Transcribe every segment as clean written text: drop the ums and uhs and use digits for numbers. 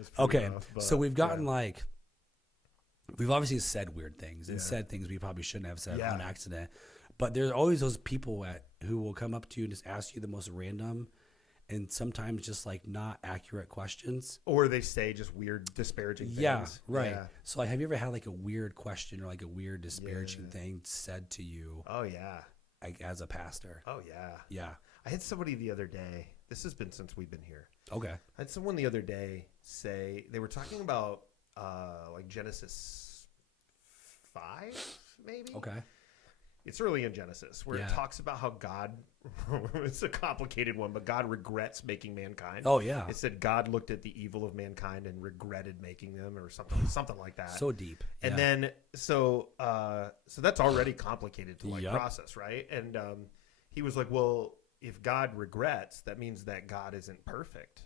was pretty Okay, rough, but, so we've gotten yeah. like, we've obviously said weird things and said things we probably shouldn't have said Yeah. on accident. But there's always those people who will come up to you and just ask you the most random and sometimes just like not accurate questions. Or they say just weird, disparaging things. Yeah, right. Yeah. So like, have you ever had like a weird question or like a weird disparaging thing said to you Oh, yeah. like as a pastor? Oh, yeah. Yeah. I had somebody the other day. This has been since we've been here. Okay. I had someone the other day say they were talking about like Genesis 5, maybe. Okay. It's early in Genesis where Yeah. it talks about how God. It's a complicated one, but God regrets making mankind. Oh yeah. It said God looked at the evil of mankind and regretted making them, or something like that. So deep. And Yeah. then so that's already complicated to like Yup. process, right? And he was like, well, if God regrets, that means that God isn't perfect.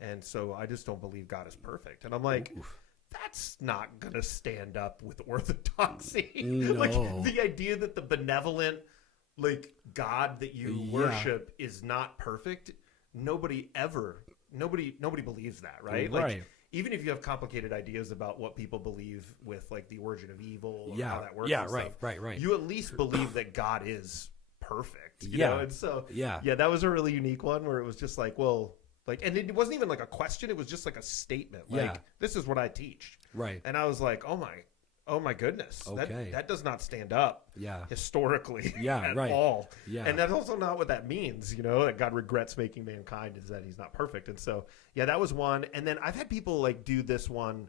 And so I just don't believe God is perfect. And I'm like, Oof. that's not going to stand up with orthodoxy. No. Like the idea that the benevolent like God that you Yeah. worship is not perfect, nobody believes that, right? Like Right. even if you have complicated ideas about what people believe with like the origin of evil or Yeah. how that works, Yeah. and Right. stuff, Right. you at least believe that God is perfect. You Yeah. know? And so Yeah. yeah, that was a really unique one where it was just like, well, like, and it wasn't even like a question; it was just like a statement. Like, Yeah. this is what I teach, Right. and I was like, oh my goodness, Okay. that does not stand up Yeah. historically, Yeah, at right. all. Yeah. And that's also not what that means. You know, that God regrets making mankind is that He's not perfect. And so, yeah, that was one. And then I've had people like do this one.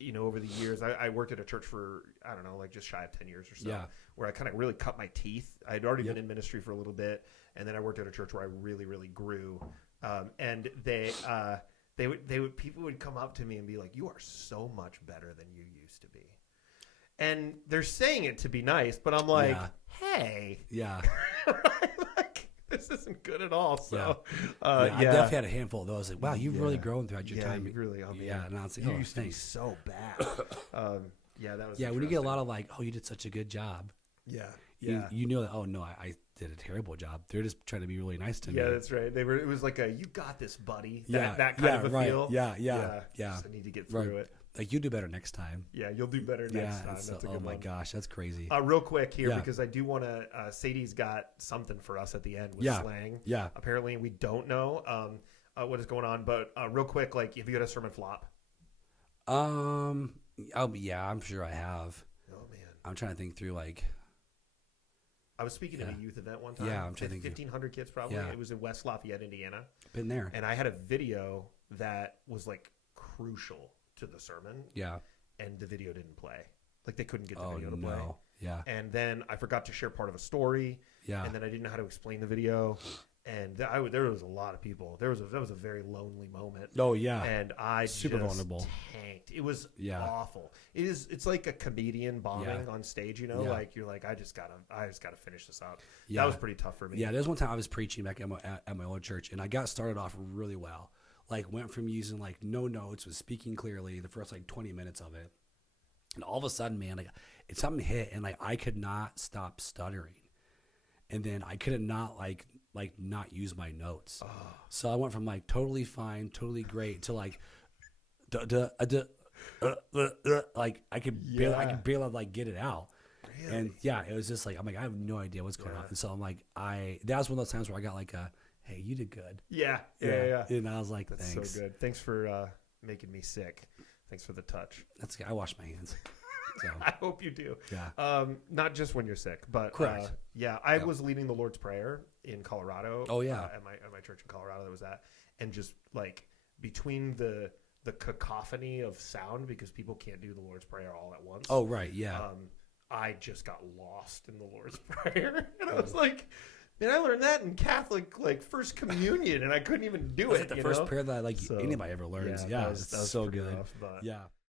You know, over the years, I worked at a church for, I don't know, like just shy of 10 years or so, Yeah. where I kind of really cut my teeth. I had already Yep. been in ministry for a little bit, and then I worked at a church where I really, really grew. And people would come up to me and be like, "You are so much better than you used to be," and they're saying it to be nice, but I'm like, Yeah. "Hey, Yeah. like, this isn't good at all." So, Yeah, yeah, I definitely had a handful of those. Like, wow, you've really Yeah. grown throughout your Yeah, time. you really, oh, man. Yeah, and I was like, You oh, used to be thanks. so bad. Yeah, that was Yeah, when you get a interesting. lot of like, oh, you did such a good job. Yeah, You, yeah. you know that, oh, no, I did a terrible job. They're just trying to be really nice to me. Yeah, that's right. It was like a "you got this, buddy." Yeah, That kind of a right. feel. Yeah. Just I need to get through it. Like, you do better next time. Yeah, you'll do better next time. it's That's a oh good my one. gosh, that's crazy. Real quick here, Yeah. because I do want to. Sadie's got something for us at the end with Yeah. slang. Yeah. Apparently, we don't know what is going on, but real quick, like, if you had a sermon flop. Oh, yeah, I'm sure I have. Oh man, I'm trying to think through like, I was speaking at Yeah. a youth event one time. Yeah, I'm trying to think. 1,500 kids probably. Yeah. It was in West Lafayette, Indiana, Been there. and I had a video that was like crucial to the sermon, Yeah. and the video didn't play. Like they couldn't get the Oh, video to play. no. Yeah. And then I forgot to share part of a story, Yeah. and then I didn't know how to explain the video, and there was a lot of people. That was a very lonely moment. Oh, yeah. And I Super just vulnerable. tanked. It was Yeah. awful. It's like a comedian bombing Yeah. on stage, you know, Yeah. like you're like, I just gotta finish this up. Yeah. That was pretty tough for me. Yeah, there's one time I was preaching back at my old church, and I got started off really well. Like, went from using like no notes, was speaking clearly the first like 20 minutes of it, and all of a sudden, man, like something hit, and like I could not stop stuttering, and then I couldn't not like not use my notes. So I went from like totally fine, totally great to like, like I could barely like get it out. Really? And yeah, it was just like, I'm like, I have no idea what's going on. And so I'm like, that was one of those times where I got like hey, you did good. yeah. And I was like, That's thanks. so good. Thanks for making me sick. Thanks for the touch. That's good. I wash my hands. So I hope you do. yeah. Not just when you're sick, but Correct. I Yeah. was leading the Lord's Prayer in Colorado. Oh, yeah. At my church in Colorado that was at, and just like between the cacophony of sound, because people can't do the Lord's Prayer all at once. Oh, right. Yeah. I just got lost in the Lord's Prayer, and I was like, man, I learned that in Catholic like First Communion, and I couldn't even do That's it. like the you first know? prayer that like So, anybody ever learns. that Yeah, was it's so pretty good. rough, but Yeah.